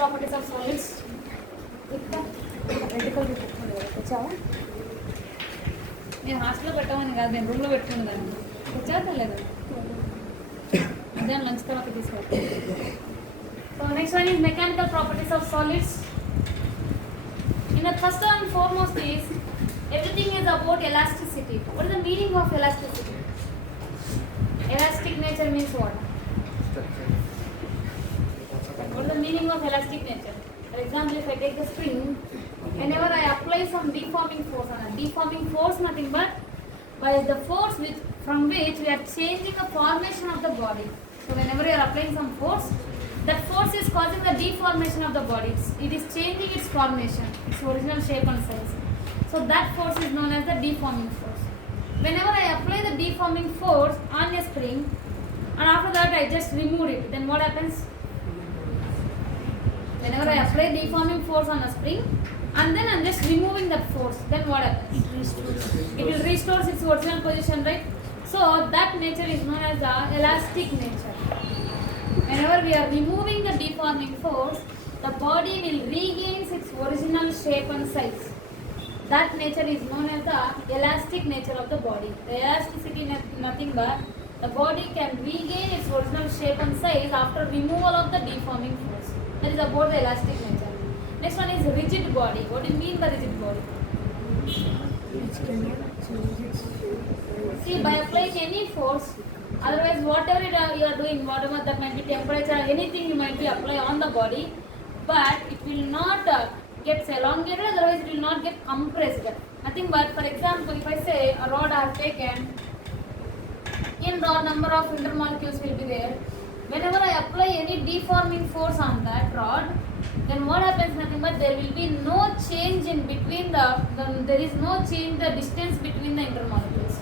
properties of solids. నేను హాస్టల్లో పెట్టామని కాదు, నేను రూమ్లో పెట్టుకున్నాను. వచ్చాక లేదు మధ్యాహ్నం లంచ్ తర్వాత తీసుకెళ్తాను. So next one is mechanical properties of solids. In the first and foremost is everything is about elasticity. What is the meaning of elasticity? Elastic nature means what? What is the meaning of elastic nature? For example, if I take a spring, whenever I apply some deforming force on it, deforming force nothing but by the force from which we are changing the formation of the body. So whenever you are applying some force, that force is causing the deformation of the body. It is changing its formation, its original shape and size. So that force is known as the deforming force. Whenever I apply the deforming force on a spring and after that I just remove it, then what happens? Whenever I apply deforming force on a spring and then I'm just removing that force, then what happens? It will restore its original position, right? So that nature is known as the elastic nature. Whenever we are removing the deforming force, the body will regain its original shape and size. That nature is known as the elastic nature of the body. The elasticity is nothing but the body can regain its original shape and size after removal of the deforming force. That is about the elastic nature. Next one is rigid body. What do you mean by rigid body? See, by applying any force, otherwise whatever you are doing, whatever that might be temperature, anything you might be apply on the body, but it will not get elongated, otherwise it will not get compressed. Nothing but, for example, if I say a rod I have taken, in rod number of intermolecules will be there. Whenever I apply any deforming force on that rod, then what happens? Nothing but there will be no change in between there is no change the distance between the intermolecules.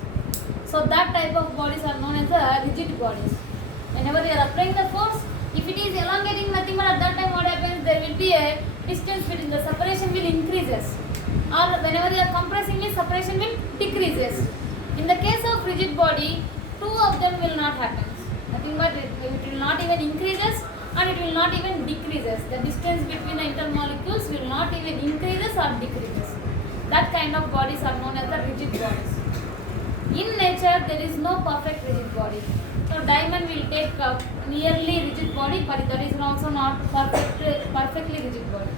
So that type of bodies are known as the rigid bodies. Whenever you are applying the force, if it is elongating, nothing but at that time what happens? There will be a distance between the separation will increases. Or whenever you are compressing it, separation will decreases. In the case of rigid body, two of them will not happen. Nothing but it will not even increases and it will not even decreases. The distance between the intermolecules will not even increases or decreases. That kind of bodies are known as the rigid bodies. In nature, there is no perfect rigid body. So diamond will take a nearly rigid body, but that is also not perfectly rigid body.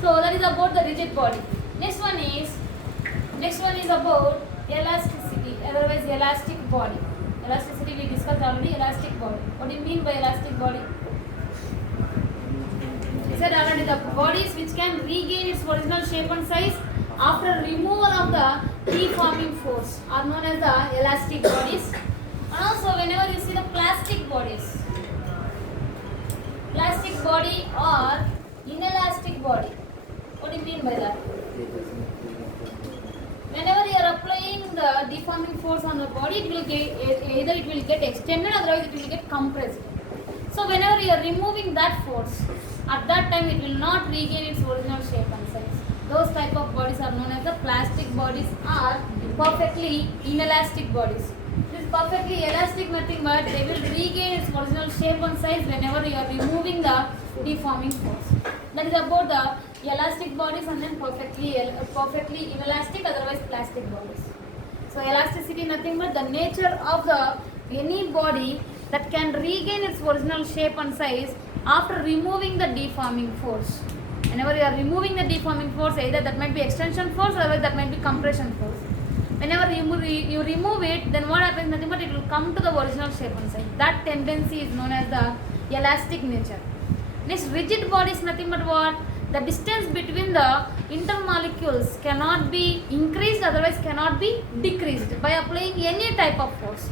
So that is about the rigid body. Next one is about elasticity, otherwise elastic body. Elasticity we discussed already. Elastic body. What do you mean by elastic body? We said already the bodies which can regain its original shape and size after removal of the deforming force are known as the elastic bodies. And also whenever you see the plastic bodies or inelastic body, what do you mean by that? Whenever you are applying the deforming force on the body, it will get either it will get extended, otherwise it will get compressed. So whenever you are removing that force, at that time it will not regain its original shape and size. Those type of bodies are known as the plastic bodies or perfectly inelastic bodies. This perfectly elastic nothing but they will regain its original shape and size whenever you are removing the deforming force. That is about the elastic bodies and then perfectly inelastic, otherwise plastic bodies. So elasticity nothing but the nature of any body that can regain its original shape and size after removing the deforming force. Whenever you are removing the deforming force, either that might be extension force, otherwise that might be compression force. Whenever you remove it, then what happens? Nothing but it will come to the original shape and size. That tendency is known as the elastic nature. Next, rigid body is nothing but what? The distance between the intermolecules cannot be increased, otherwise cannot be decreased by applying any type of force.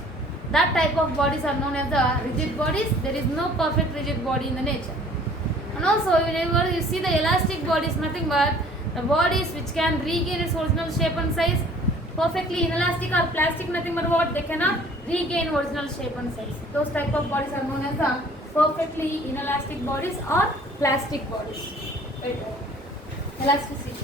That type of bodies are known as the rigid bodies. There is no perfect rigid body in the nature. And also whenever you see the elastic bodies, nothing but the bodies which can regain its original shape and size. Perfectly inelastic or plastic, nothing but what? They cannot regain original shape and size. Those type of bodies are known as the perfectly inelastic bodies or plastic bodies. Right. Elasticity.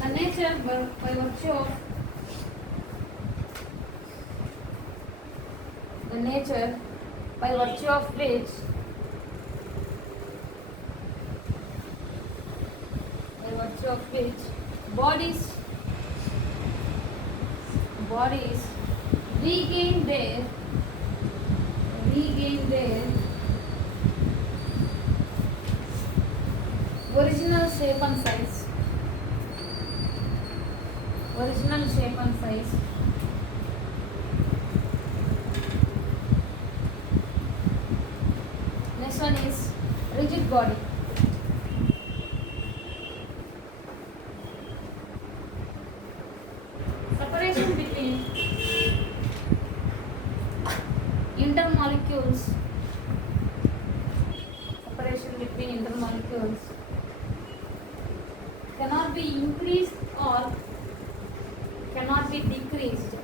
The next nature, by virtue of the nature by virtue of which bodies regain their original shape and size. Next one is rigid body. Separation between intermolecules. Cannot be increased or cannot be decreased.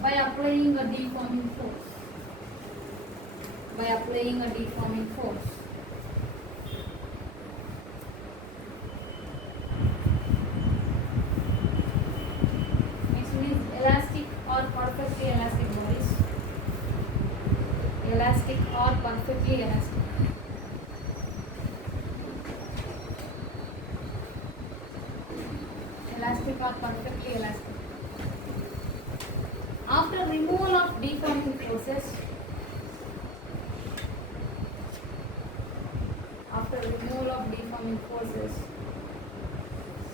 By applying a deforming force. Next one is elastic or perfectly elastic bodies. Elastic or perfectly elastic. After removal of deforming forces,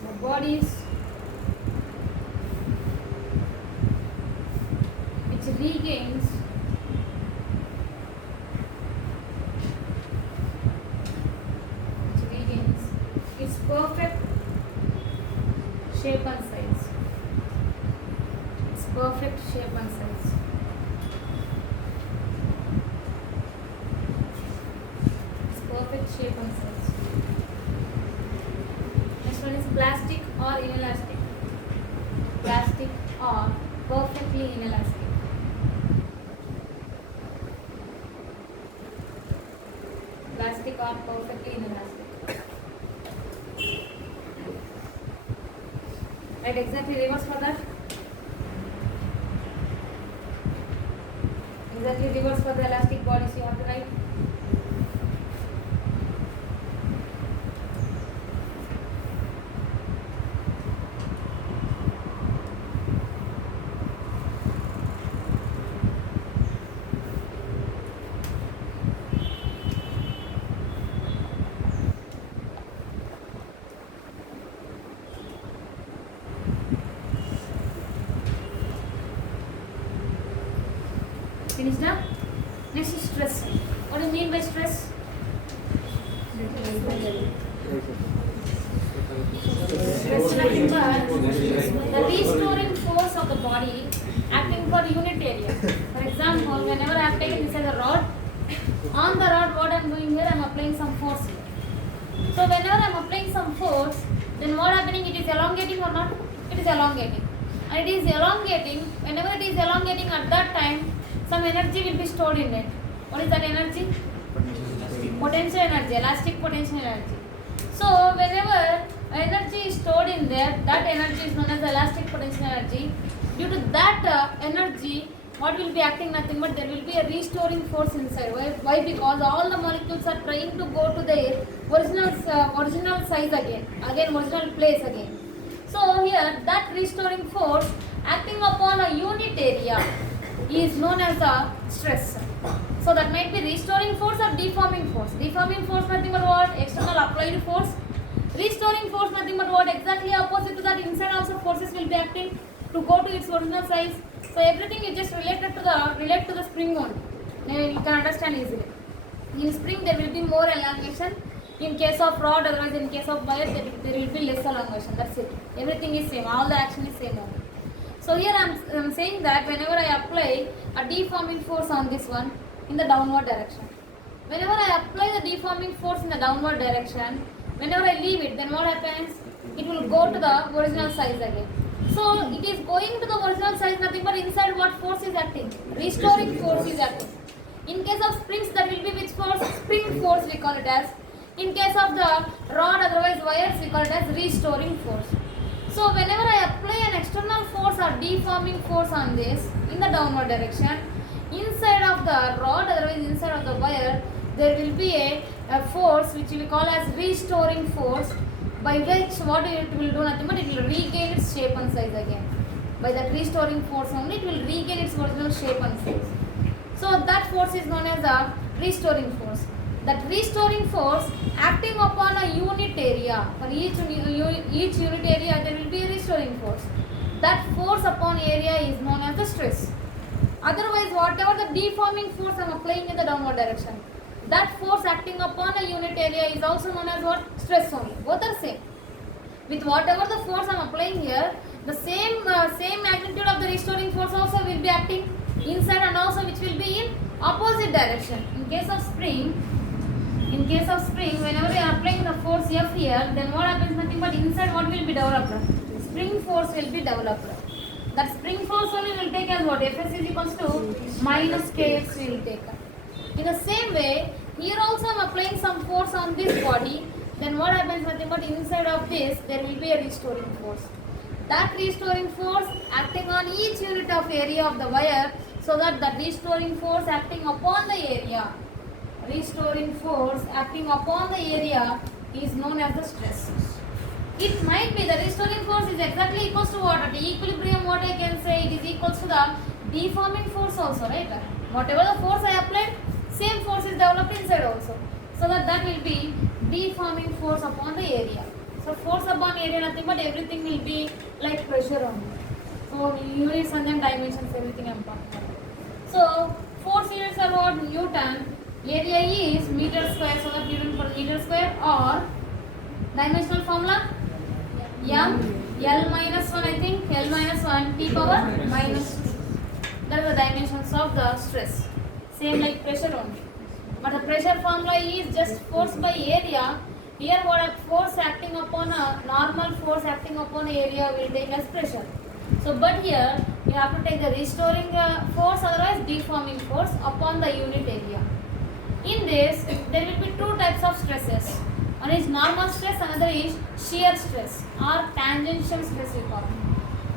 the bodies which regains its perfect shape and size. Next one is plastic or inelastic. Plastic or perfectly inelastic. Right, exactly reverse for that. Exactly reverse for the elastic bodies you have to write. Finish now? Next is stress. What do you mean by stress? Stress nothing but the restoring force of the body acting for unit area. For example, whenever I have taken this as a rod, on the rod what I am doing here, I am applying some force here. So whenever I am applying some force, then what happening? It is elongating or not? It is elongating. And it is elongating. Whenever it is elongating, at that time some energy will be stored in it. What is that energy? Potential energy, elastic potential energy. So whenever energy is stored in there, that energy is known as elastic potential energy. Due to that energy, what will be acting? Nothing but there will be a restoring force inside. Why? Because all the molecules are trying to go to their original size again, original place again. So here that restoring force acting upon a unit area is known as a stress. So that might be restoring force or deforming force. Deforming force nothing but what? External applied force. Restoring force nothing but what? Exactly opposite to that, inside also forces will be acting to go to its original size. So everything is just relate to the spring only. You can understand easily. In spring there will be more elongation. In case of rod, otherwise in case of wire there will be less elongation. That's it. Everything is same. All the action is same only. So here I am saying that whenever I apply a deforming force on this one in the downward direction, whenever I apply the deforming force in the downward direction, whenever I leave it, then what happens? It will go to the original size again. So it is going to the original size, nothing but inside what force is acting? Restoring force is acting. In case of springs, that will be which force? Spring force we call it as. In case of the rod, otherwise wires, we call it as restoring force. So whenever I apply an external force or deforming force on this in the downward direction, inside of the rod, otherwise inside of the wire, there will be a force which we call as restoring force, by which what it will do nothing but it will regain its shape and size again. By that restoring force only, it will regain its original shape and size. So that force is known as the restoring force. That restoring force acting upon a unit area. For each unit area there will be a restoring force. That force upon area is known as the stress. Otherwise, whatever the deforming force I am applying in the downward direction, that force acting upon a unit area is also known as what? Stress only. Both are same. With whatever the force I am applying here, the same magnitude of the restoring force also will be acting inside and also which will be in opposite direction. In case of spring, whenever we are applying the force F here, then what happens? Nothing but inside what will be developed? Spring force will be developed. That spring force only will take as what? Fs is equals to minus kx we will take. In the same way, here also I am applying some force on this body, then what happens? Nothing but inside of this there will be a restoring force. That restoring force acting on each unit of area of the wire, so that the restoring force acting upon the area, is known as the stress. It might be the restoring force is exactly equals to what? At equilibrium, what I can say, it is equals to the deforming force also, right? Whatever the force I applied, same force is developed inside also. So that will be deforming force upon the area. So force upon area nothing but everything will be like pressure only. So units and then dimensions, everything I am talking about. So force units are what? Newton. Area is meter square, so that Newton per meter square, or dimensional formula m L minus 1, I think L minus 1 T power minus 2. That is the dimensions of the stress. Same like pressure only. But the pressure formula is just force by area. Here what a force acting upon a normal force acting upon area will take as pressure. So but here you have to take the restoring force, otherwise deforming force upon the unit area. In this there will be two types of stresses. One is normal stress, another is shear stress or tangential stress we call it.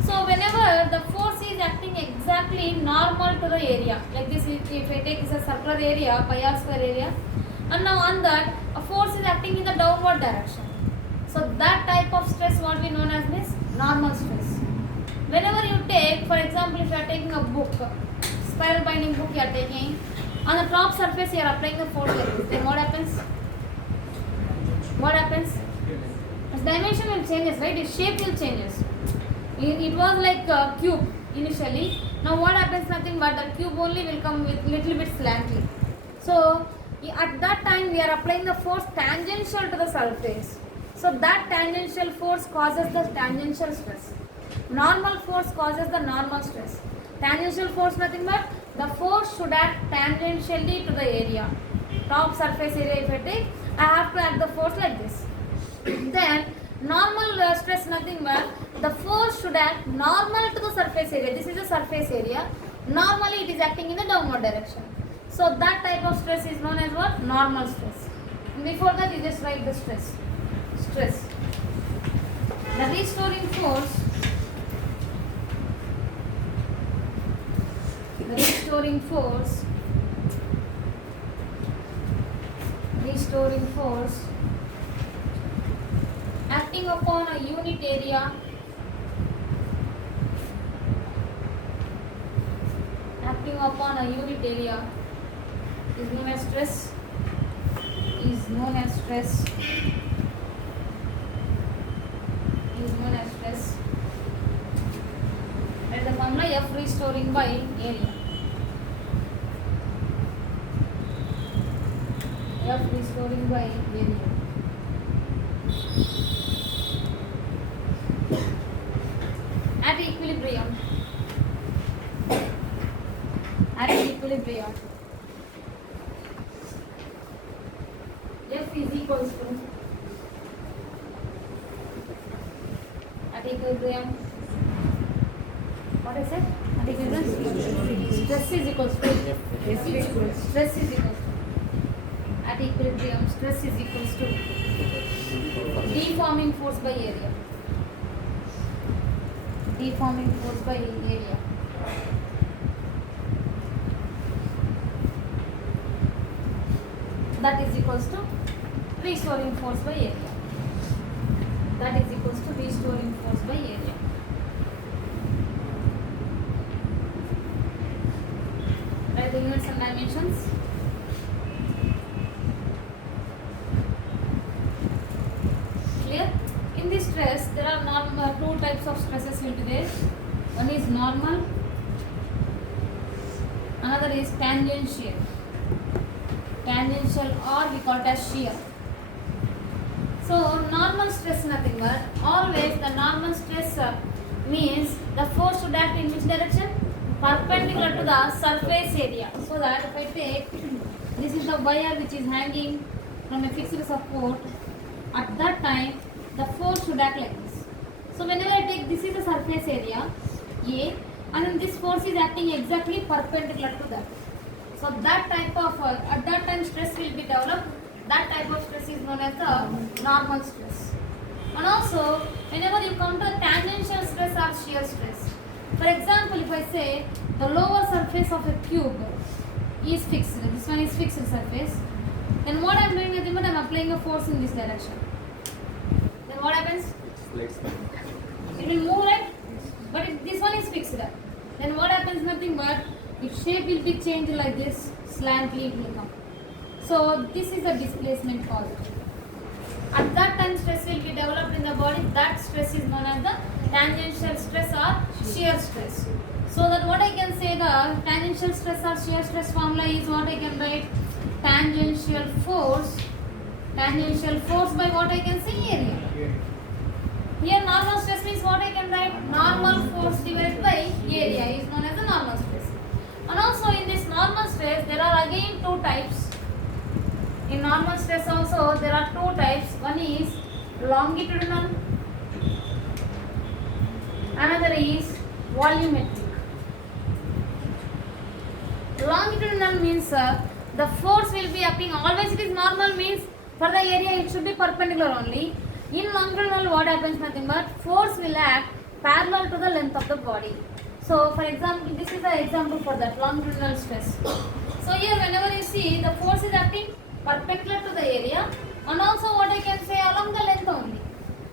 So whenever the force is acting exactly normal to the area, like this, if I take this as circular area, pi r square area, and now on that a force is acting in the downward direction. So that type of stress what we known as this normal stress. Whenever you take, for example, if you are taking a book, spiral binding book you are taking, on the top surface you are applying the force like this, then what happens? Its dimension will changes, right? Its shape will changes. It was like a cube initially. Now what happens? Nothing but the cube only will come with little bit slantly. So at that time we are applying the force tangential to the surface. So that tangential force causes the tangential stress. Normal force causes the normal stress. Tangential force nothing but the force should act tangentially to the area. Top surface area if I take, I have to act the force like this. Then normal stress nothing but the force should act normal to the surface area. This is the surface area. Normally it is acting in the downward direction. So that type of stress is known as what? Normal stress. Before that you just write the stress. The restoring force. Acting upon a unit area, is known as stress. Let the formula F restoring by area. F restoring by area. At equilibrium. F is equals to, at equilibrium, what is it? At equilibrium, stress is equals to at equilibrium stress is equals to deforming force by area. Deforming force by area. That is equals to restoring force by area. That is equals to restoring force by area. Write the units and dimensions. Clear? In this stress, there are two types of stresses will be there. One is normal, another is tangential. Tangential, or we call it as shear. So normal stress nothing but always the normal stress means the force should act in which direction? Perpendicular to the surface area. So that if I take this is the wire which is hanging from a fixed support, at that time the force should act like this. So whenever I take this is the surface area A, and then this force is acting exactly perpendicular to that. So that type of at that time stress will be developed. That type of stress is known as the normal stress. And also whenever you come to tangential stress or shear stress, for example, if I say the lower surface of a cube is fixed, this one is fixed surface, then what I am doing is I am applying a force in this direction. Then what happens? It will move, right? But if this one is fixed, then what happens? Nothing but its shape will be changed like this, slantly it will come. So this is a displacement caused. At that time stress will be developed in the body. That stress is known as the tangential stress or shear stress. So that what I can say, the tangential stress or shear stress formula is what I can write, tangential force by what I can say, area. Here normal stress means what I can write, normal force divided by area is known as the normal stress. And also in this normal stress there are again two types. In normal stress also there are two types. One is longitudinal, another is volumetric. Longitudinal means the force will be acting, always it is normal means for the area it should be perpendicular only. In longitudinal what happens? Nothing but force will act parallel to the length of the body. So for example, this is the example for that longitudinal stress. So here whenever you see the force is acting perpendicular to the area, and also what I can say, along the length only.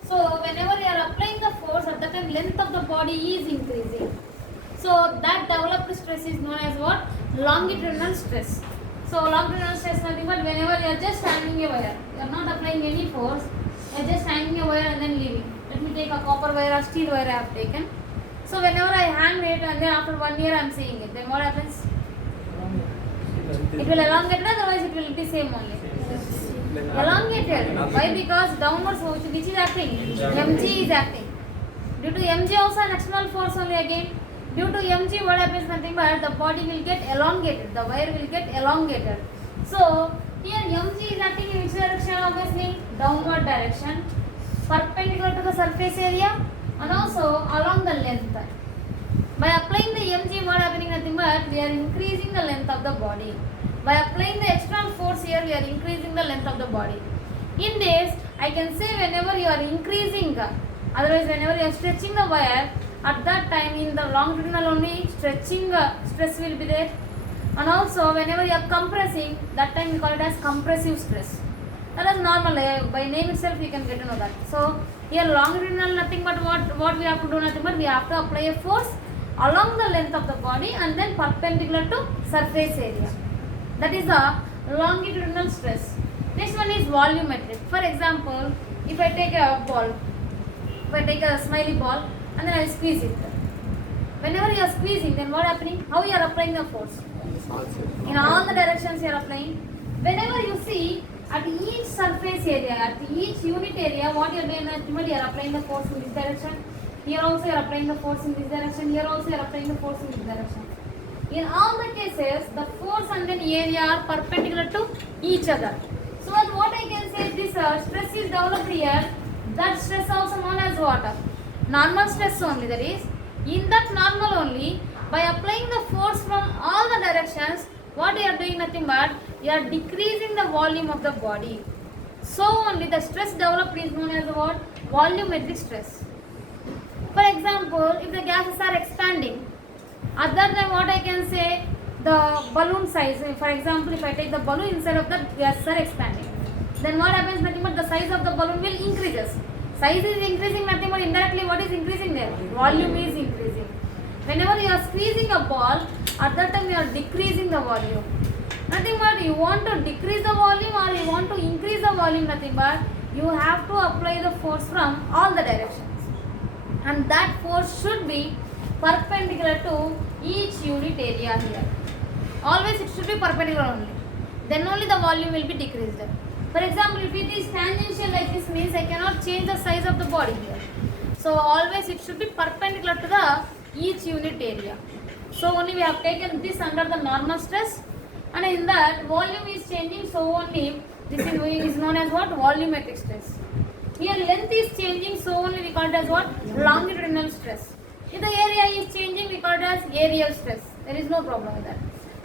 So whenever you are applying the force, at that time length of the body is increasing. So that developed stress is known as what? Longitudinal stress. So longitudinal stress nothing but whenever you are just hanging a wire, you are not applying any force, you are just hanging a wire and then leaving. Let me take a copper wire or steel wire I have taken. So whenever I hang it and then after 1 year I am seeing it, then what happens? It will elongate, otherwise it will be same only. Elongated. Why? Because downwards which is acting? Mg is acting. Due to Mg also an external force only again. Due to Mg what happens? Nothing but the body will get elongated. The wire will get elongated. So here Mg is acting in which direction? Obviously downward direction, perpendicular to the surface area and also along the length. By applying the Mg, what happening? Nothing but we are increasing the length of the body. By applying the external force here, we are increasing the length of the body. In this, I can say whenever you are increasing, otherwise whenever you are stretching the wire, at that time in the longitudinal only stretching stress will be there. And also whenever you are compressing, that time we call it as compressive stress. That is normal, by name itself you can get to know that. So here longitudinal nothing but what we have to do, nothing but we have to apply a force along the length of the body and then perpendicular to surface area. That is the longitudinal stress. Next one is volumetric. For example, if I take a ball, if I take a smiley ball and then I squeeze it. Whenever you are squeezing, then what happening? How you are applying the force? In all the directions you are applying. Whenever you see at each surface area, at each unit area, what you are doing? You are applying the force in this direction. Here also you are applying the force in this direction. Here also you are applying the force in this direction. In all the cases, the force and then area are perpendicular to each other. So what I can say, this stress is developed here. That stress also known as what? Normal stress only. That is, in that normal only, by applying the force from all the directions, what you are doing? Nothing but you are decreasing the volume of the body. So only the stress developed is known as what? Volumetric stress. For example, if the gases are expanding, other than what I can say, the balloon size. For example, if I take the balloon, inside of the gases are expanding, then what happens? Nothing but the size of the balloon will increases. Size is increasing, nothing but indirectly what is increasing there? Volume is increasing. Whenever you are squeezing a ball, at that time you are decreasing the volume. Nothing but you want to decrease the volume or you want to increase the volume, nothing but you have to apply the force from all the directions. And that force should be perpendicular to each unit area here. Always it should be perpendicular only. Then only the volume will be decreased. For example, if it is tangential like this, means I cannot change the size of the body here. So always it should be perpendicular to the each unit area. So only we have taken this under the normal stress, and in that volume is changing, so only this is known as what? Volumetric stress. Here length is changing, so only we call it as what? Longitudinal stress. If the area is changing, we call it as areal stress. There is no problem with that.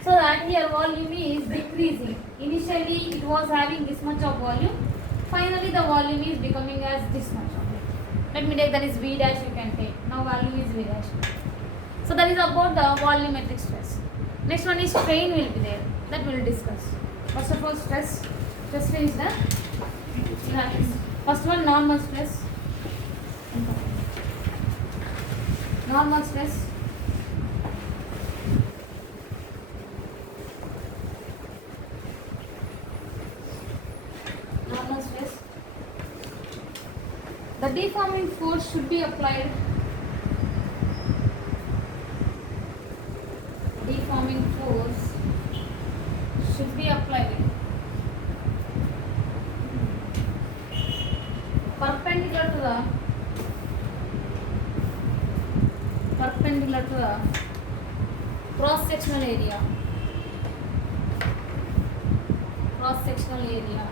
So that here volume is decreasing. Initially it was having this much of volume. Finally the volume is becoming as this much of it. Let me take that is V dash, you can take. Now value is V dash. So that is about the volumetric stress. Next one is strain will be there. That we will discuss. First of all, stress. Stress strain is the first one, normal stress. Normal stress. Normal stress. The deforming force should be applied. Deforming force should be applied perpendicular to the cross sectional area. Cross sectional area.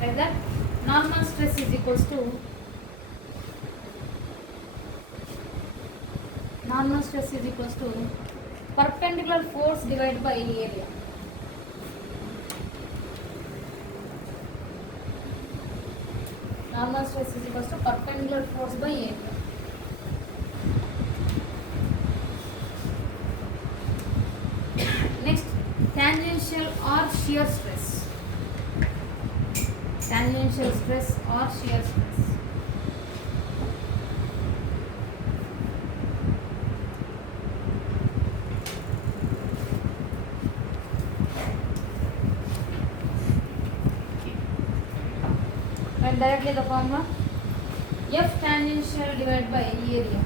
Like that. Normal stress is equals to perpendicular force divided by area. Normal stress is equals to perpendicular force by area. Next, tangential or shear stress. Tangential stress or shear stress. And directly the formula F tangential divided by area.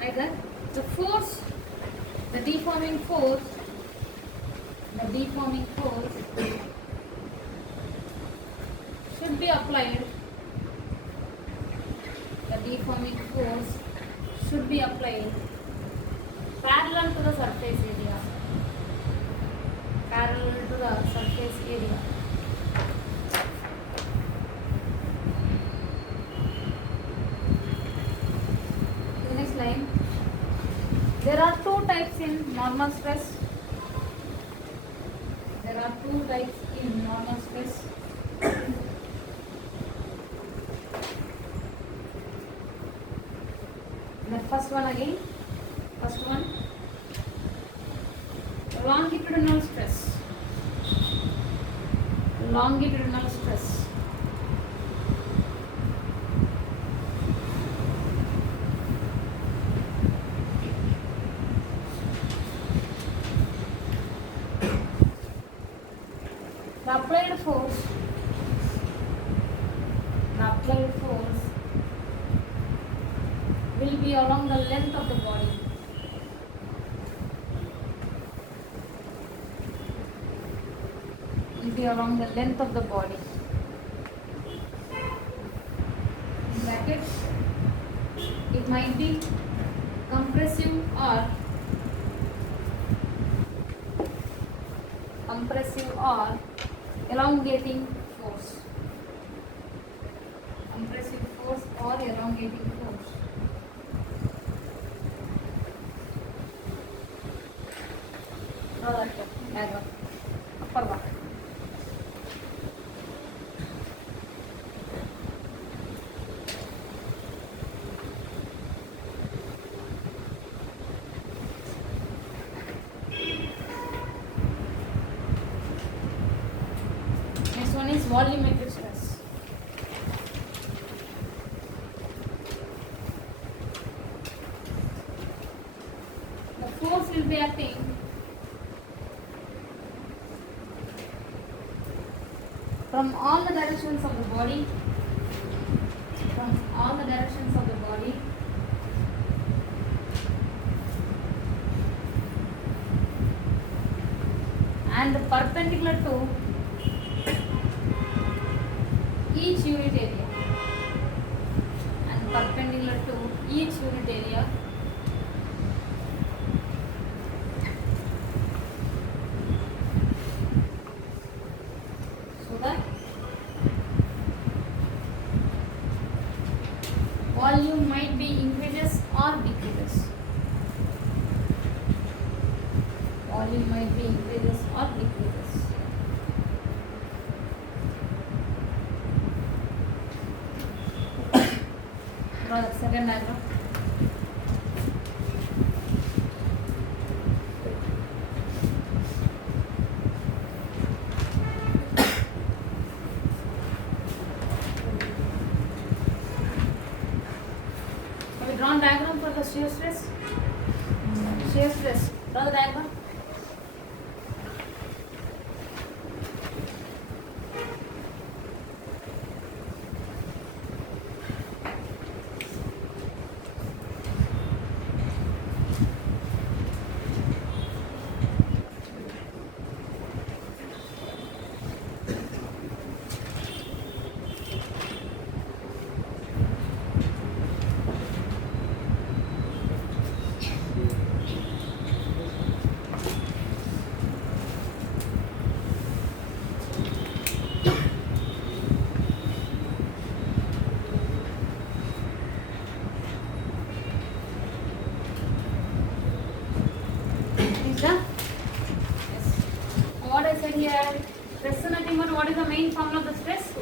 Like that. The force, the deforming force should be applied. The deforming force should be applied parallel to the surface area. Parallel to the surface area. The next line. There are two types in normal stress. There are two types in normal stress. The first one again. First one. Longitudinal stress. Longitudinal stress. The applied force will be along the length of the body. Will be along the length of the body. In brackets, it might be compressive or elongating force. Compressive force or elongating force. Draw that diagram. Upper one. Next one is volumetric stress. The force will be acting from all the directions of the body. From all the directions of the body. And perpendicular to each unit area. And perpendicular to each unit area. So that volume might be increases or decreases. Volume might be increases or decreases. Draw the second diagram. Have you drawn diagram for the shear stress? Shear stress. Draw the diagram. What I said here, stress nothing but what is the main formula of the stress?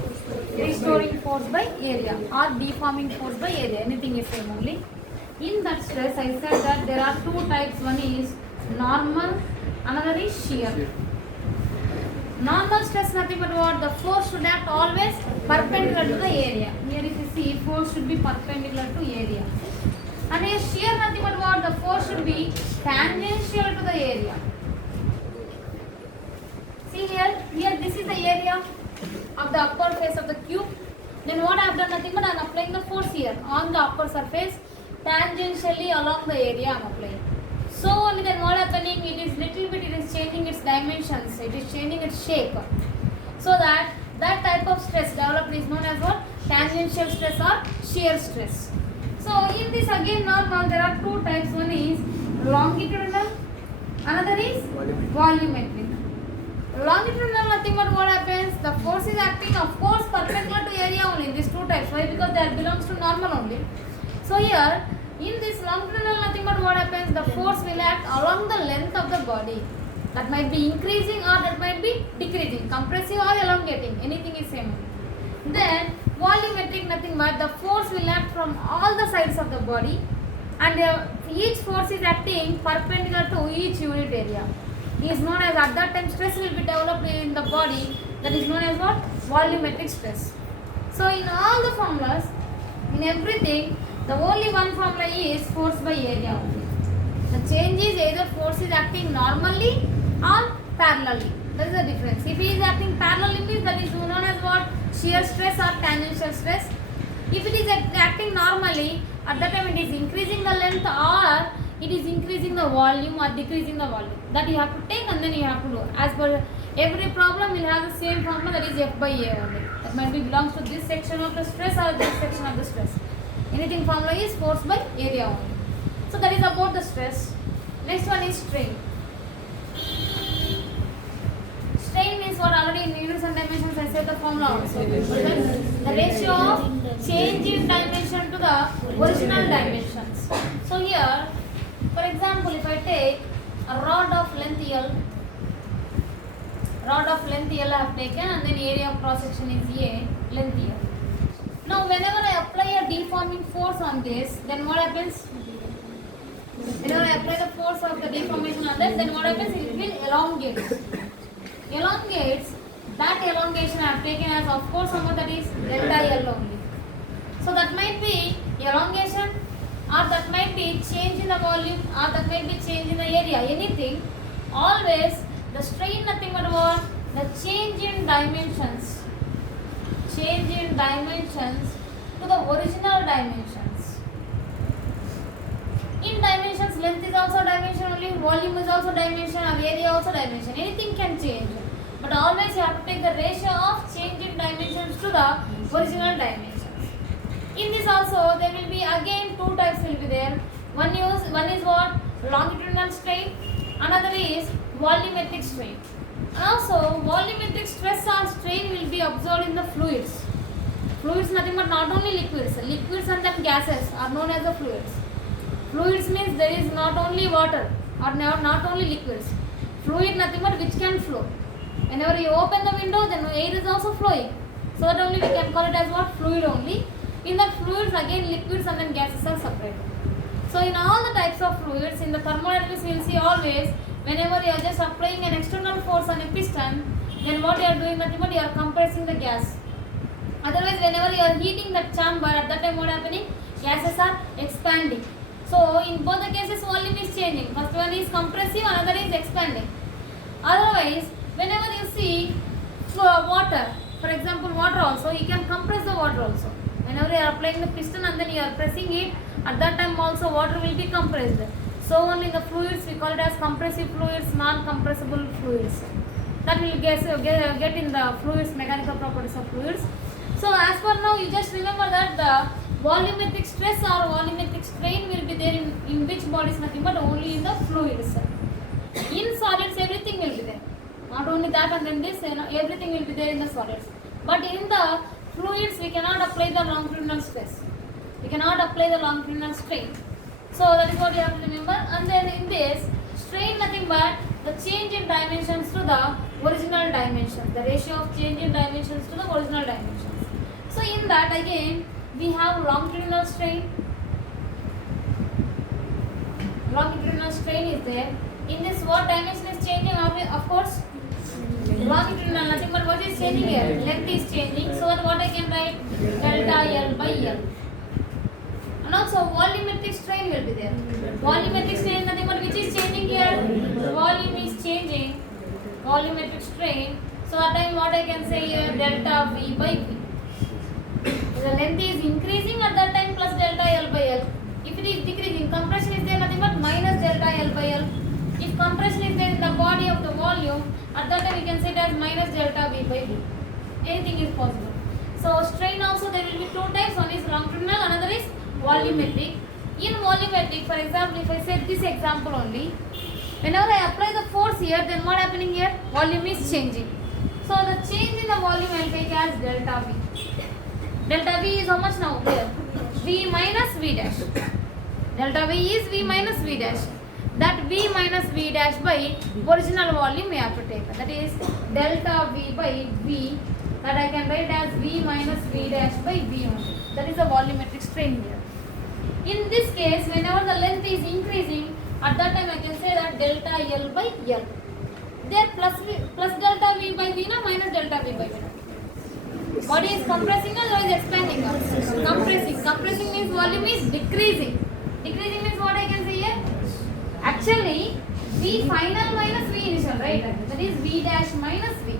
Restoring force by area or deforming force by area. Anything is same only. In that stress, I said that there are two types. One is normal, another is shear. Normal stress nothing but what? The force should act always perpendicular to the area. Here if you see, force should be perpendicular to area. And here shear nothing but what? The force should be tangential to the area. See here this is the area of the upper face of the cube. Then what I have done nothing but I am applying the force here on the upper surface tangentially along the area I am applying. So only then what happening? It is little bit, it is changing its dimensions, it is changing its shape. So that type of stress developed is known as what? Tangential stress or shear stress. So in this again normal there are two types. One is longitudinal, another is volumetric. Longitudinal nothing but what happens? The force is acting of course perpendicular to area only. These two types. Why? Because that belongs to normal only. So here in this longitudinal nothing but what happens? The force will act along the length of the body. That might be increasing or that might be decreasing, compressing or elongating. Anything is same. Then volumetric nothing but the force will act from all the sides of the body, and each force is acting perpendicular to each unit area. Is known as at that time stress will be developed in the body, that is known as what? Volumetric stress. So in all the formulas, in everything, the only one formula is force by area only. The change is either force is acting normally or parallelly. That is the difference. If it is acting parallelly means that is known as what? Shear stress or tangential stress. If it is acting normally, at that time it is increasing the length or it is increasing the volume or decreasing the volume. That you have to take and then you have to do. As per every problem will have the same formula, that is F by A only. That might be belongs to this section of the stress or this section of the stress. Anything formula is force by area only. So that is about the stress. Next one is strain. Strain means what already in units and formula also. The ratio of change in dimension to the original dimensions. So here, for example, if I take a rod of length L I have taken, and then area of cross section is A, length L. Now whenever I apply a deforming force on this, then what happens? Whenever I apply the force of the deformation on that, then what happens? It will elongate. That elongation I have taken as, of course, how much that is? Delta L only. So that might be elongation, or that might be change in the volume, or that might be change in the area, anything. Always the strain nothing but what? The change in dimensions to the original dimensions. In dimensions, length is also dimension only, volume is also dimension, or area also dimension. Anything can change. But always you have to take the ratio of change in dimensions to the original dimensions. In this also, there will be again two types will be there. One is what? Longitudinal strain. Another is volumetric strain. And also, volumetric stress or strain will be observed in the fluids. Fluids nothing but not only liquids. Liquids and then gases are known as the fluids. Fluids means there is not only water or not only liquids. Fluid nothing but which can flow. Whenever you open the window, then air is also flowing. So that only we can call it as what? Fluid only. In the fluids again liquids and then gases are separate. So in all the types of fluids, in the thermodynamics we will see always, whenever you are just applying an external force on a piston, then what you are doing nothing but you are compressing the gas. Otherwise, whenever you are heating the chamber, at that time what happening? Gases are expanding. So in both the cases volume is changing. First one is compressive, another is expanding. Otherwise, whenever you see water, for example water also, you can compress the water also. Whenever you are applying the piston and then you are pressing it, at that time also water will be compressed. So only the fluids, we call it as compressive fluids, non-compressible fluids. That will get in the fluids, mechanical properties of fluids. So as per now, you just remember that the volumetric stress or volumetric strain will be there in which bodies, nothing but only in the fluids. In solids, everything will be there. Not only that and then this, everything will be there in the solids. But in the fluids, we cannot apply the longitudinal stress. We cannot apply the longitudinal strain. So that is what you have to remember. And then in this, strain nothing but the change in dimensions to the original dimensions. The ratio of change in dimensions to the original dimensions. So in that again, we have longitudinal strain. Longitudinal strain is there. In this, what dimension is changing? Of course, longitudinal, nothing but what is changing here? Length is changing. So that what I can write? Delta L by L. And also volumetric strain will be there. Volumetric strain, nothing but which is changing here? Volume is changing. Volumetric strain. So that time what I can say here? Delta V by V. The length is increasing at that time plus delta L by L. If it is decreasing, compression is there, nothing but minus delta L by L. If compression is there in the body of the volume, at that time we can say it as minus delta V by V. Anything is possible. So strain also there will be two types. One is longitudinal, another is volumetric. In volumetric, for example, if I say this example only, whenever I apply the force here, then what happening here? Volume is changing. So the change in the volume I will take as delta V. Delta V is how much now? Here. V minus V dash. Delta V is V minus V dash. That V minus V dash by original volume we have to take. That is delta V by V. That I can write as V minus V dash by V only. That is the volumetric strain here. In this case, whenever the length is increasing, at that time I can say that delta L by L. There plus delta V by V na minus delta V by V. Body is compressing or is expanding? Compressing. Compressing means volume is decreasing. Decreasing means what I can say here? Actually, V final minus V initial, right? That is V dash minus V.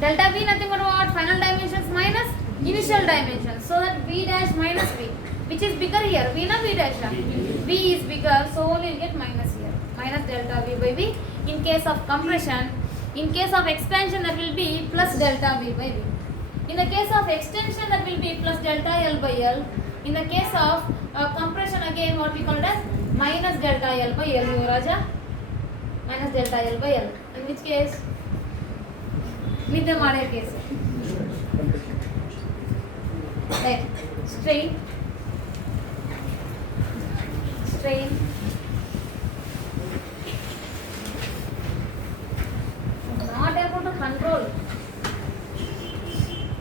Delta V nothing but what? Final dimensions minus initial dimensions. So that V dash minus V. Which is bigger here? V na V dash? V is bigger, so only you get minus here. Minus delta V by V. In case of compression, in case of expansion, that will be plus delta V by V. In the case of extension, that will be plus delta L by L. In the case of compression, again what we call it as minus delta L by L, Raja. Minus delta L by L. In which case? ನಿದ್ದೆ ಮಾಡೋ case. Right. Strain. Not able to control.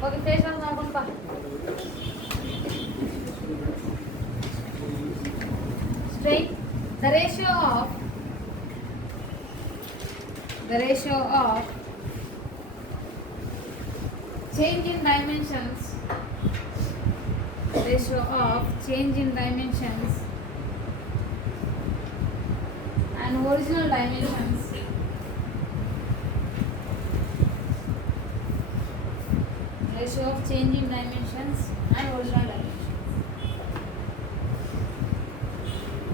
Okay, face mask ಮಾಡ್ಕೊಂಡು ಬಾ. Strain. The ratio of change in dimensions. Ratio of change in dimensions and original dimensions. Ratio of change in dimensions and original dimensions.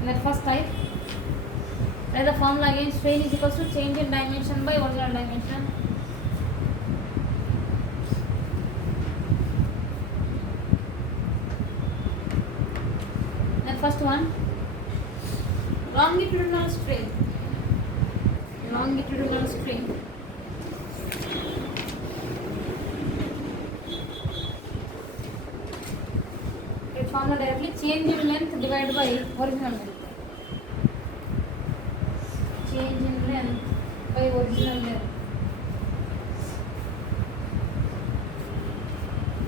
Let first type. Write the formula again. Strain is equals to change in dimension by original dimension. First one, longitudinal strain. It formula directly change in length divided by original length. Change in length by original length.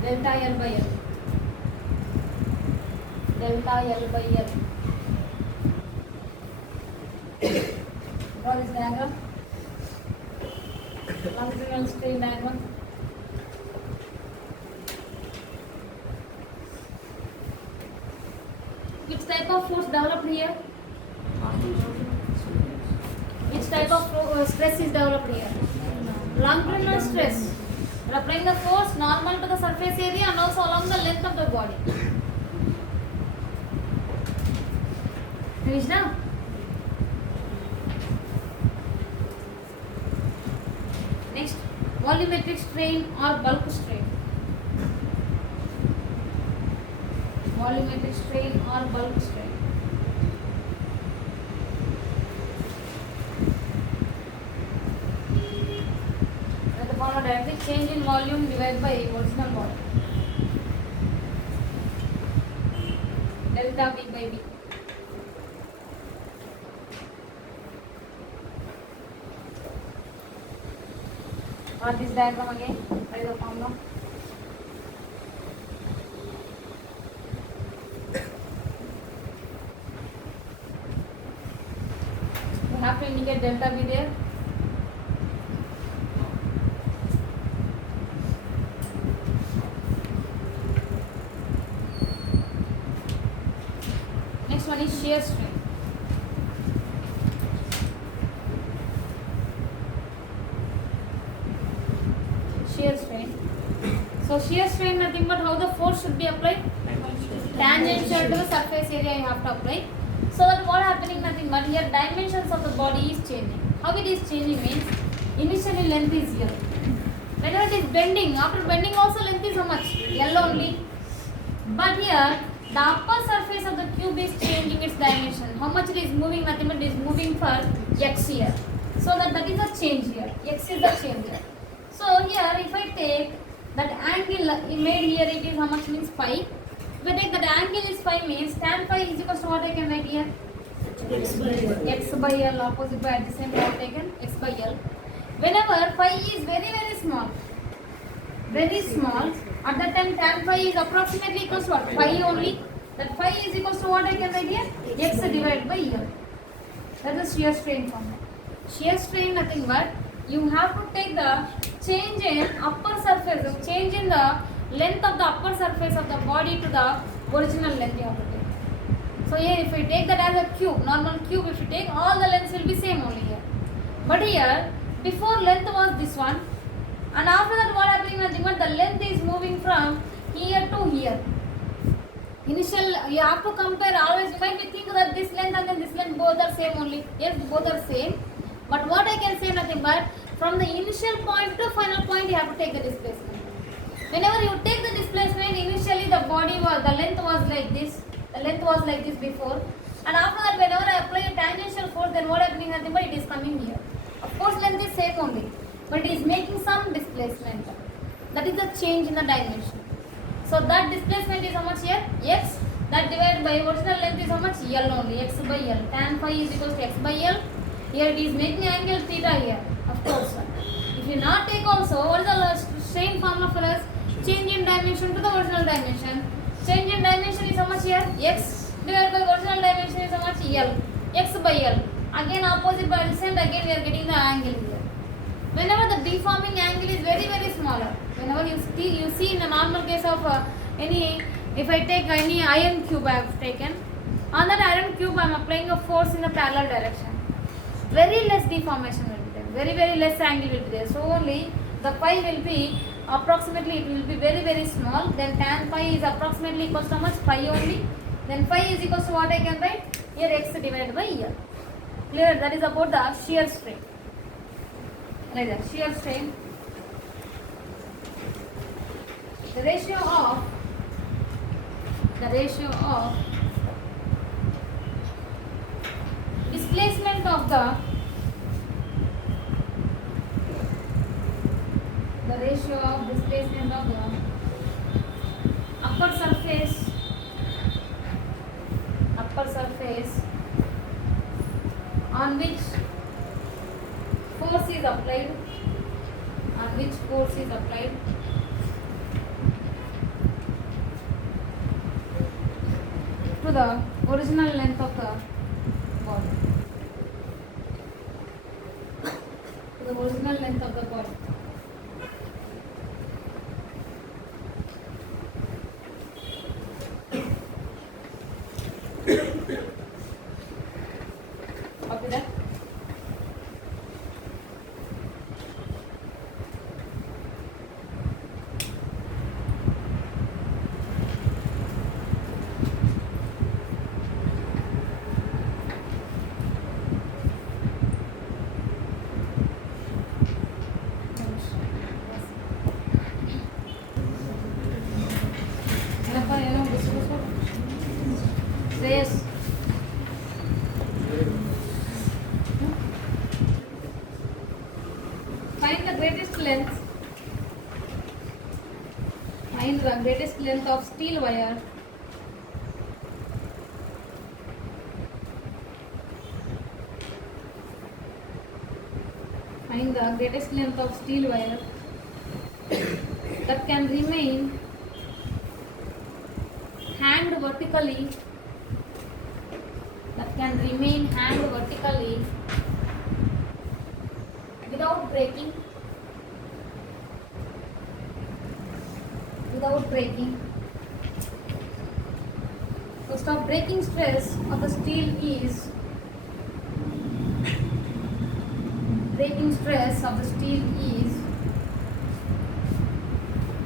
Delta L by L. Delta L by L. Draw this diagram. Longitudinal strain diagram. Which type of force developed here? Which type of stress is developed here? Longitudinal stress. We are applying the force normal to the surface area and also along the length of the body. Finish now? Next, volumetric strain or bulk strain. Volumetric strain or bulk strain. The formula directly change in volume divided by original volume. Delta V by V. Or this diagram again, write the formula. You have to indicate delta V there. Next one is shear strain. Shear strain. So shear strain nothing but how the force should be applied? Tangential to the surface area you have to apply. So that what happening nothing but here dimensions of the body is changing. How it is changing means initially length is here. Whenever it is bending, after bending also length is how much? L only. But here the upper surface of the cube is changing its dimension. How much it is moving? Nothing but it is moving for x here. So that is a change here. X is the change here. So here if I take that angle made here, it is how much means phi. If I take that angle is phi means tan phi is equals to what I can write here? X by L, opposite by adjacent I have taken x by L. Whenever phi is very small, at that time tan phi is approximately equals to what? Phi only. That phi is equals to what I can write here? X divided by L. That is shear strain formula. Shear strain nothing but you have to take the change in upper surface, change in the length of the upper surface of the body to the original length you have to take. So here if we take that as a cube, normal cube, if you take all the lengths will be same only here. But here before length was this one, and after that what happening nothing but the length is moving from here to here. Initial you have to compare always. You might be think that this length and then this length both are same only. Yes, both are same. But what I can say nothing but from the initial point to final point you have to take the displacement. Whenever you take the displacement, initially the length was like this. The length was like this before. And after that whenever I apply a tangential force, then what happening nothing but it is coming here. Of course length is same only. But it is making some displacement. displacement. That is the change in the dimension. So that displacement is how much here? X. That divided by original length is how much? L only. X by L. Tan phi is equals to X by L. Here it is making angle theta here. Of course. If you not take also, what is the same formula for us? Change in dimension to the original dimension. Change in dimension is how much here? X divided by original dimension is how much? L. X by L. Again opposite by adjacent, again we are getting the angle here. Whenever the deforming angle is very very smaller, whenever you see in a normal case of any, if I take any iron cube I have taken, on that iron cube I am applying a force in the parallel direction. Very less deformation will be there, very very less angle will be there. So only the phi will be approximately, it will be very very small. Then tan phi is approximately equals to how much? Phi only. Then phi is equals to what I can write? Here x divided by L. Clear? That is about the shear strain. Like that, shear strain. The ratio of displacement of the upper surface on which force is applied, to the original length of the body. Copy that? Yes. Find the greatest length of steel wire that can remain hanged vertically without breaking. So stop breaking stress of the steel is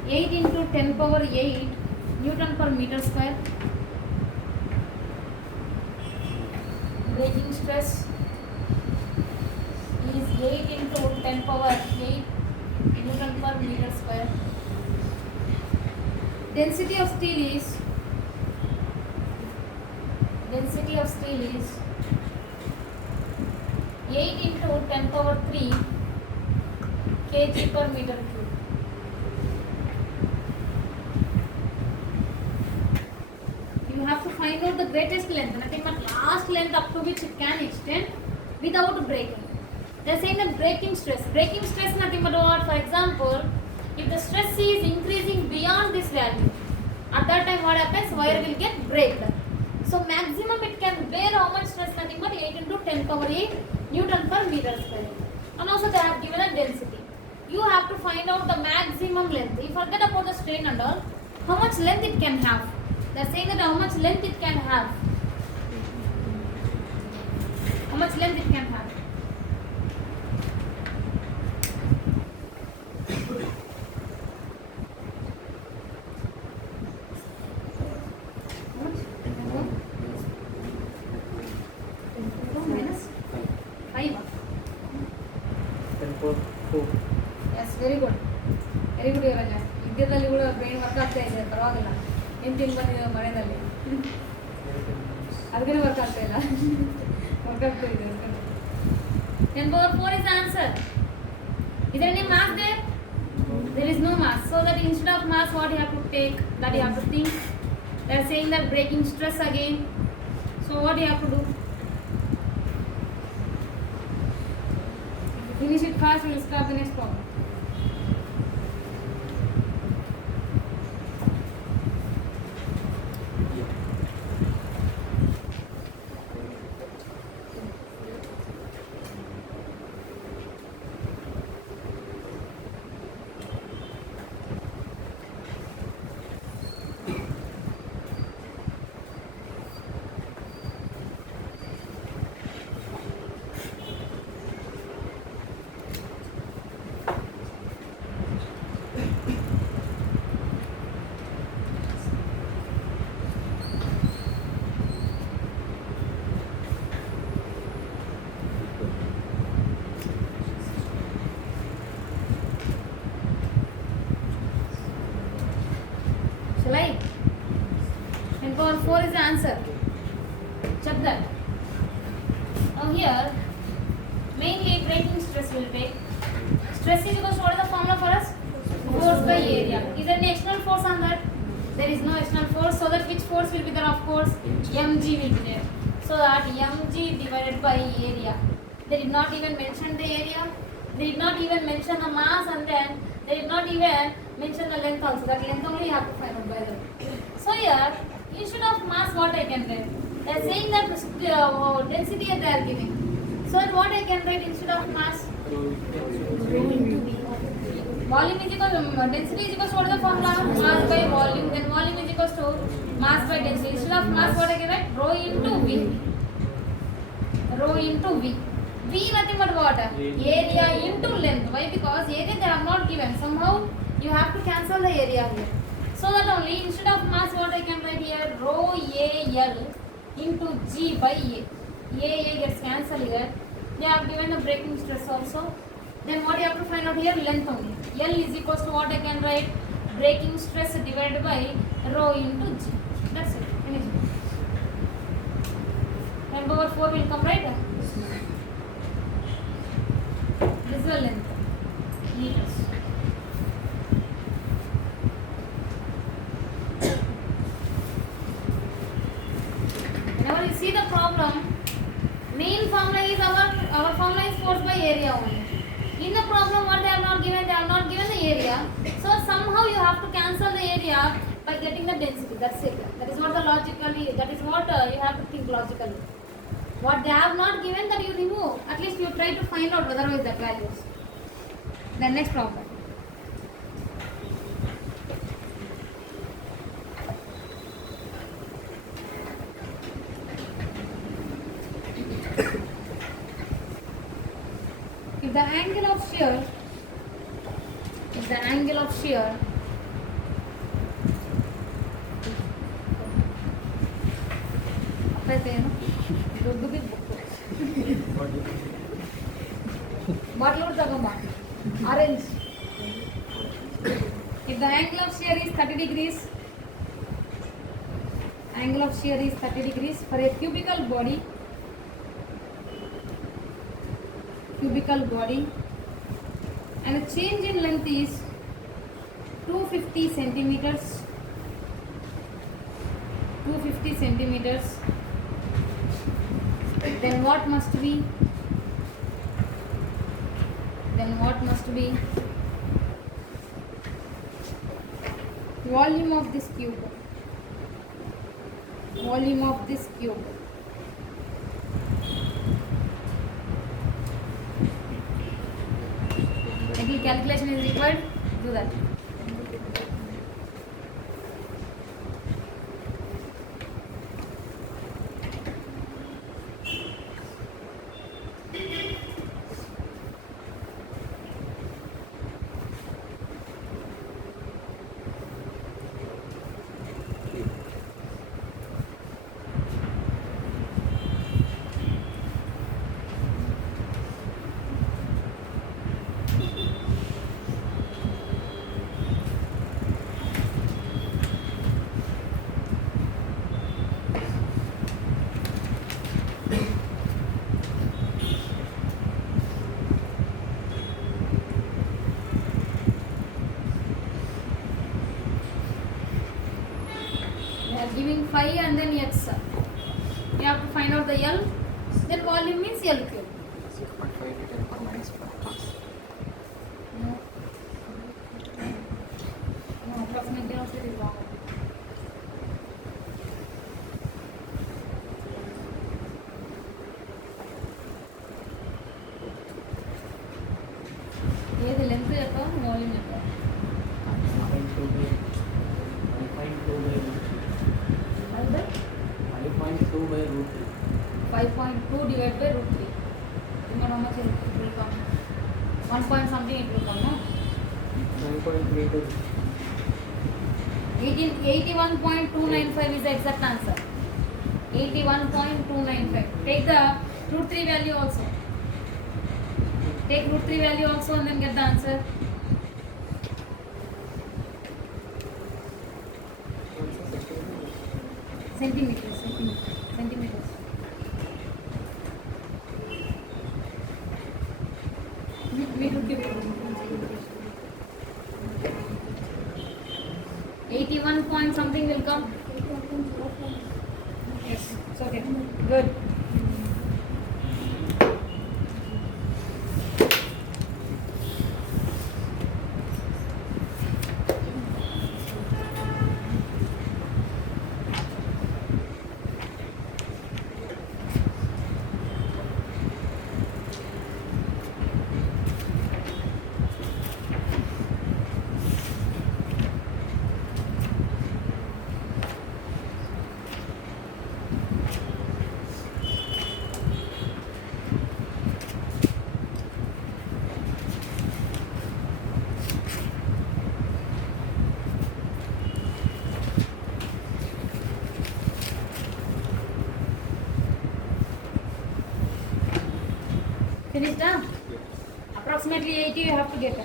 8 into 10 power 8 Newton per meter square. Breaking stress is 8 into 10 power 8 Newton per meter square. Density of steel is 8 into 10 power 3 kg per meter cube. You have to find out the greatest length, nothing but last length up to which it can extend without breaking. They are saying that breaking stress nothing but what? For example, if the stress is increasing beyond this value, at that time what happens? Wire will get breaked. So maximum it can bear how much stress? Nothing but 8 into 10 power 8 Newton per meter square. And also they have given a density. You have to find out the maximum length. You forget about the strain and all. How much length it can have? They are saying that how much length it can have. How much length it can have? Yes, very good. Yoraja. Idyadalli kuda brain work ಆಗ್ತಾ ಇದೆ ಪರವಾಗಿಲ್ಲ. ಏನು ತಿಂದು ಬಂದಿದೆ ಮನೆಯಲ್ಲಿ. ಅದಕ್ಕೆ work ಆಗ್ತಾ ಇಲ್ಲ. ವರ್ಕ್ ಆಗ್ತಾ ಇದೆ. 10 power 4 is the answer. Is there any math there? There is no mass. So that instead of mass, what you have to take? That you have to think. They are saying that breaking stress again. So what you have to do? If you finish it fast, we will start the next problem. Shall I? 10 power 4 is the answer. Check that. Now here, mainly breaking stress will take. Stress is equal to what is the formula for us? Force by area. Is there any external force on that? There is no external force. So that which force will be there? Of course, mg will be there. So that mg divided by area. They did not even mention the area. They did not even mention the mass, and then they did not even mention the length also. That length only you have to find out by the way. So here, instead of mass, what I can write? They are saying that density they are giving. So what I can write instead of mass? Rho into V. Volume is equal to density is equal to what is the formula? Mass by volume. Then volume is equal to mass by density. Instead of mass, what I can write? Rho into V. Rho into V. V nothing but what? Area into length. Why? Because area they are not given. Somehow you have to cancel the area here. So that only instead of mass, what I can write here? Rho AL into G by A. A gets cancelled here. They have given the breaking stress also. Then what you have to find out here? Length only. L is equals to what I can write? Breaking stress divided by rho into G. That's it. Finish. 10 power 4 will come, right? This is the length. Meters. Whenever you see the problem, main formula is our formula is force by area only. In the problem, what they have not given? They have not given the area. So somehow you have to cancel the area by getting the density. That's it. That is what the logically. That is what you have to think logically. What they have not given, that you remove. At least you try to find out otherwise that values. Then next problem. If the angle of shear orange. If the angle of shear is 30 degrees, angle of shear is 30 degrees for a cubical body, and the change in length is 250 centimeters. Then what must be? Volume of this cube. Any calculation is required? Do that. giving 5 and then x. You have to find out the L. Then volume means L cube. 6.5 to 10 power minus 4. No. No, approximately also it is wrong. ఏది length చెప్ప volume చెప్ప 5.2 by root 3. 5.2 divided by root 3. Remember how much it will come? 1 point something it will come, no? 9.32. 81.295 is the exact answer. 81.295. Take the root 3 value also. Take root 3 value also and then get the answer. Centimeters. Centimeters. Meter. 81 point something will come. Yes, it's okay. Good. Finished, huh? Approximately 80 you have to get.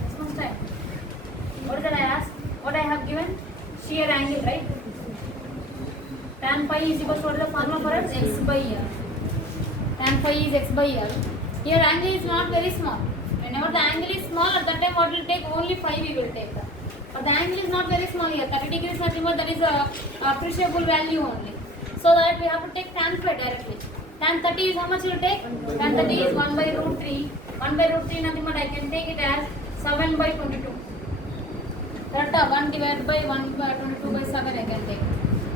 Response time. What did I ask? What I have given? Shear angle, right? Tan phi is equal to what is the formula for it? X by L. Tan phi is X by L. Here angle is not very small. Whenever the angle is small, at that time what will take? Only phi we will take. But the angle is not very small here. 30 degrees, nothing but that is a appreciable value only. So that we have to take tan phi directly. Tan 30 is how much you will take? Tan 30 is 1 by root 3. 1 by root 3 nothing but I can take it as 7 by 22. Correct? 1 divided by 1 by 22 by 7 I can take.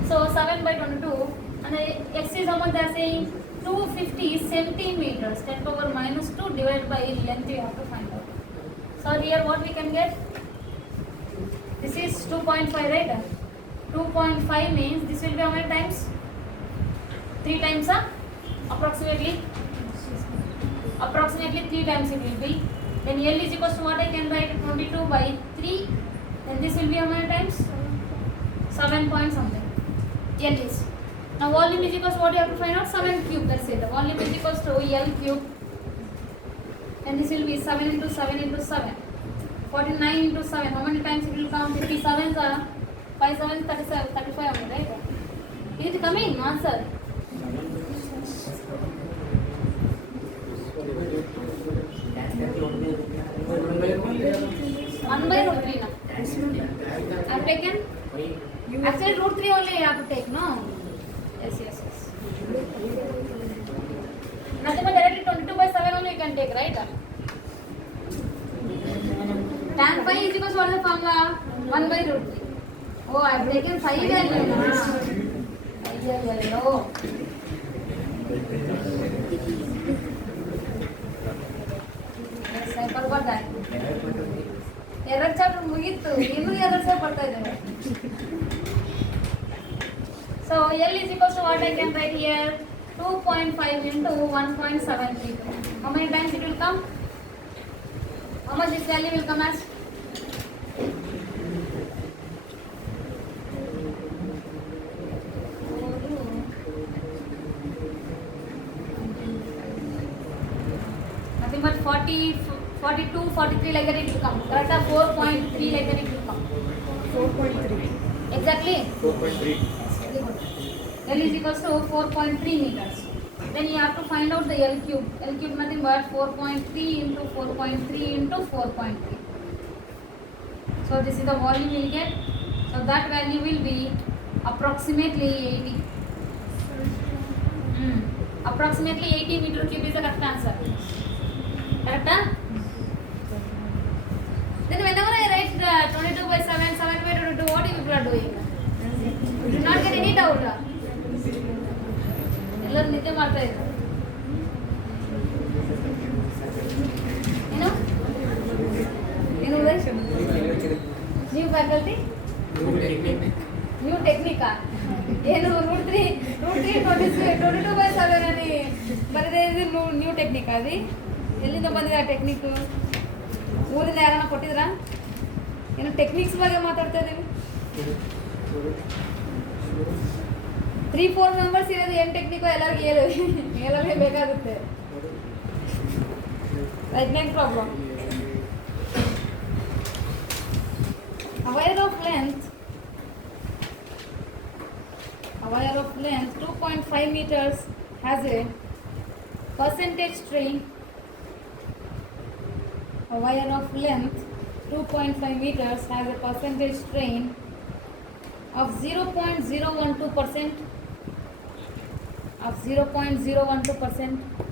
So 7 by 22 and the x is how much they are saying? 250 centimeters. 10 power minus 2 divided by length you have to find out. So here what we can get? This is 2.5, right? 2.5 means this will be how many times? 3 times, approximately. Approximately 3 times it will be. Then L is equals to what I can write? 22 by 3. Then this will be how many times? 7 point something. L is. Now volume is equals to what you have to find out? 7 cube. That's it. The volume is equals to L cube. And this will be 7 into 7 into 7. 49 into 7. How many times it will come? 57 are 5 7 37 35 only, right? Is it coming? Answer. One by root 3 now. I've taken? Actually root 3 only you have to take, no? Yes. Nothing but directly 22 by 7 only you can take, right? Tan phi is equals to what is the formula? 1 by root 3. Oh, I have taken 5 value. Oh. Yes, I forgot that. Error chapter ಮುಗಿತ್ತು ಇನ್ನೂ errors ಬರ್ತಾ ಇದ್ದಾವೆ. So L is equals to what I can write here? 2.5 into 1.73. How many times it will come? How much this value will come as? Nothing but 40 42, 43 like that it will come. Correct? 4.3 like that it will come. 4.3. Exactly. 4.3. Very good. L is equals to 4.3 meters. Then you have to find out the L cube. L cube nothing but 4.3 into 4.3 into 4.3. So this is the volume you will get. So that value will be approximately 80. Approximately 80 meter cube is the correct answer. Correct? Huh? Then whenever I write 22 by 7, 7 by 22, what you people are doing? You do not get any doubt. ಎಲ್ಲರೂ ನಿದ್ದೆ ಮಾಡ್ತಾ ಇದ್ದಾರೆ. ಏನು Uday? New faculty new Technica ಏನು root 3 22 by 7 ಅಲ್ಲಿ ಬರದೇ ಇದು new technique ಅದು ಎಲ್ಲಿಂದ ಬಂದಿದೆ ಆ ಟೆಕ್ನಿಕ್ ಊರಿಂದ ಯಾರನ್ನ ಕೊಟ್ಟಿದ್ರಾ ಏನು ಟೆಕ್ನಿಕ್ಸ್ ಬಗ್ಗೆ ಮಾತಾಡ್ತಾ ಇದ್ದೀವಿ 3-4 ಮೆಂಬರ್ಸ್ ಇರೋದು ಏನು ಟೆಕ್ನಿಕೋ ಎಲ್ಲರಿಗೂ ಹೇಳಲೇಬೇಕಾಗುತ್ತೆ right neck problem a wire of length 2.5 meters has a percentage strain. A wire of length 2.5 meters has a percentage strain of 0.012%.